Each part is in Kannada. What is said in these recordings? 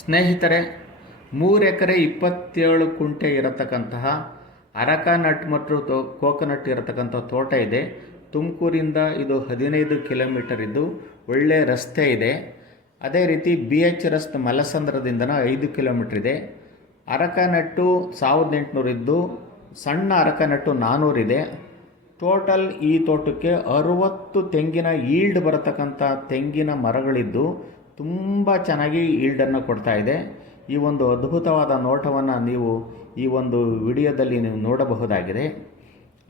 ಸ್ನೇಹಿತರೆ, 3 ಎಕರೆ 27 ಕುಂಟೆ ಇರತಕ್ಕಂತಹ ಅರಕಾನಟ್ ಮತ್ತು ಕೋಕೋನಟ್ ಇರತಕ್ಕಂಥ ತೋಟ ಇದೆ. ತುಮಕೂರಿಂದ ಇದು 15 ಕಿಲೋಮೀಟರ್ ಇದ್ದು ಒಳ್ಳೆಯ ರಸ್ತೆ ಇದೆ. ಅದೇ ರೀತಿ BH ರಸ್ತೆ ಮಲಸಂದ್ರದಿಂದನ 5 ಕಿಲೋಮೀಟರ್ ಇದೆ. ಅರಕಾನಟ್ಟು 1800 ಇದ್ದು ಸಣ್ಣ ಅರಕಾನಟ್ಟು 400 ಇದೆ. ಟೋಟಲ್ ಈ ತೋಟಕ್ಕೆ 60 ತೆಂಗಿನ ಈಲ್ಡ್ ಬರತಕ್ಕಂಥ ತೆಂಗಿನ ಮರಗಳಿದ್ದು ತುಂಬ ಚೆನ್ನಾಗಿ ಈಲ್ಡನ್ನು ಕೊಡ್ತಾ ಇದೆ. ಈ ಒಂದು ಅದ್ಭುತವಾದ ನೋಟವನ್ನು ನೀವು ಈ ಒಂದು ವಿಡಿಯೋದಲ್ಲಿ ನೀವು ನೋಡಬಹುದಾಗಿದೆ.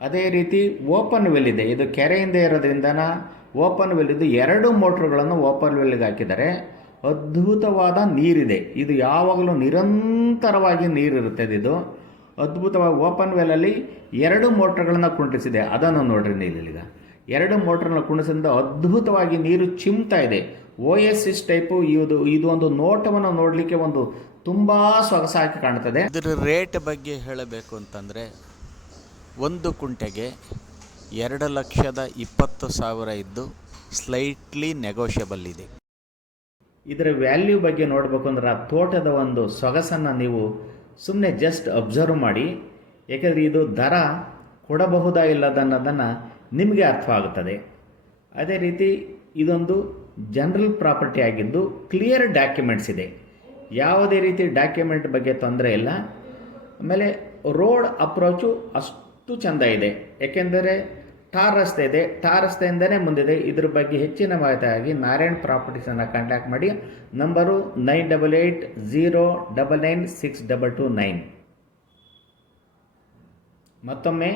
ಅದೇ ರೀತಿ ಓಪನ್ ವೆಲ್ ಇದೆ. ಇದು ಕೆರೆಯಿಂದ ಇರೋದ್ರಿಂದ ಓಪನ್ ವೆಲ್ ಇದ್ದು 2 ಮೋಟ್ರುಗಳನ್ನು ಓಪನ್ ವೆಲ್ಗೆ ಹಾಕಿದ್ದಾರೆ. ಅದ್ಭುತವಾದ ನೀರಿದೆ. ಇದು ಯಾವಾಗಲೂ ನಿರಂತರವಾಗಿ ನೀರಿರುತ್ತೆ. ಇದು ಅದ್ಭುತವಾಗಿ ಓಪನ್ ವೆಲ್ಲಲ್ಲಿ 2 ಮೋಟ್ರ್ಗಳನ್ನು ಕುಂಡಿಸಿದೆ. ಅದನ್ನು ನೋಡ್ರಿ ನೀಲೀಗ 2 ಮೋಟ್ರನ್ನ ಕುಣಿಸಿದ ಅದ್ಭುತವಾಗಿ ನೀರು ಚಿಮ್ತಾ ಇದೆ. OSS ಟೈಪು ಇದು ಒಂದು ನೋಟವನ್ನು ನೋಡಲಿಕ್ಕೆ ಒಂದು ತುಂಬ ಸೊಗಸಾಗಿ ಕಾಣ್ತದೆ. ಇದರ ರೇಟ್ ಬಗ್ಗೆ ಹೇಳಬೇಕು ಅಂತಂದರೆ 1 ಕುಂಟೆಗೆ 2,20,000 ಇದ್ದು ಸ್ಲೈಟ್ಲಿ ನೆಗೋಷಿಯಬಲ್ ಇದೆ. ಇದರ ವ್ಯಾಲ್ಯೂ ಬಗ್ಗೆ ನೋಡಬೇಕು ಅಂದ್ರೆ ಆ ತೋಟದ ಒಂದು ಸೊಗಸನ್ನು ನೀವು ಸುಮ್ಮನೆ ಜಸ್ಟ್ ಅಬ್ಸರ್ವ್ ಮಾಡಿ. ಏಕೆಂದರೆ ಇದು ದರ ಕೊಡಬಹುದಾ ಇಲ್ಲದನ್ನೋದನ್ನು ನಿಮಗೆ ಅರ್ಥವಾಗುತ್ತದೆ. ಅದೇ ರೀತಿ ಇದೊಂದು ಜನರಲ್ ಪ್ರಾಪರ್ಟಿ ಆಗಿದ್ದು ಕ್ಲಿಯರ್ ಡಾಕ್ಯುಮೆಂಟ್ಸ್ ಇದೆ. ಯಾವುದೇ ರೀತಿ ಡಾಕ್ಯುಮೆಂಟ್ ಬಗ್ಗೆ ತೊಂದರೆ ಇಲ್ಲ. ಆಮೇಲೆ ರೋಡ್ ಅಪ್ರೋಚು ಅಷ್ಟು ಚೆಂದ ಇದೆ. ಏಕೆಂದರೆ ಟಾರ್ ರಸ್ತೆ ಇದೆ. ಟಾರ್ ರಸ್ತೆಯಿಂದನೇ ಮುಂದಿದೆ. ಇದ್ರ ಬಗ್ಗೆ ಹೆಚ್ಚಿನ ಮಾಹಿತಿಯಾಗಿ ನಾರಾಯಣ್ ಪ್ರಾಪರ್ಟೀಸನ್ನು ಕಾಂಟ್ಯಾಕ್ಟ್ ಮಾಡಿ. ನಂಬರು 9880999622 ಮತ್ತೊಮ್ಮೆ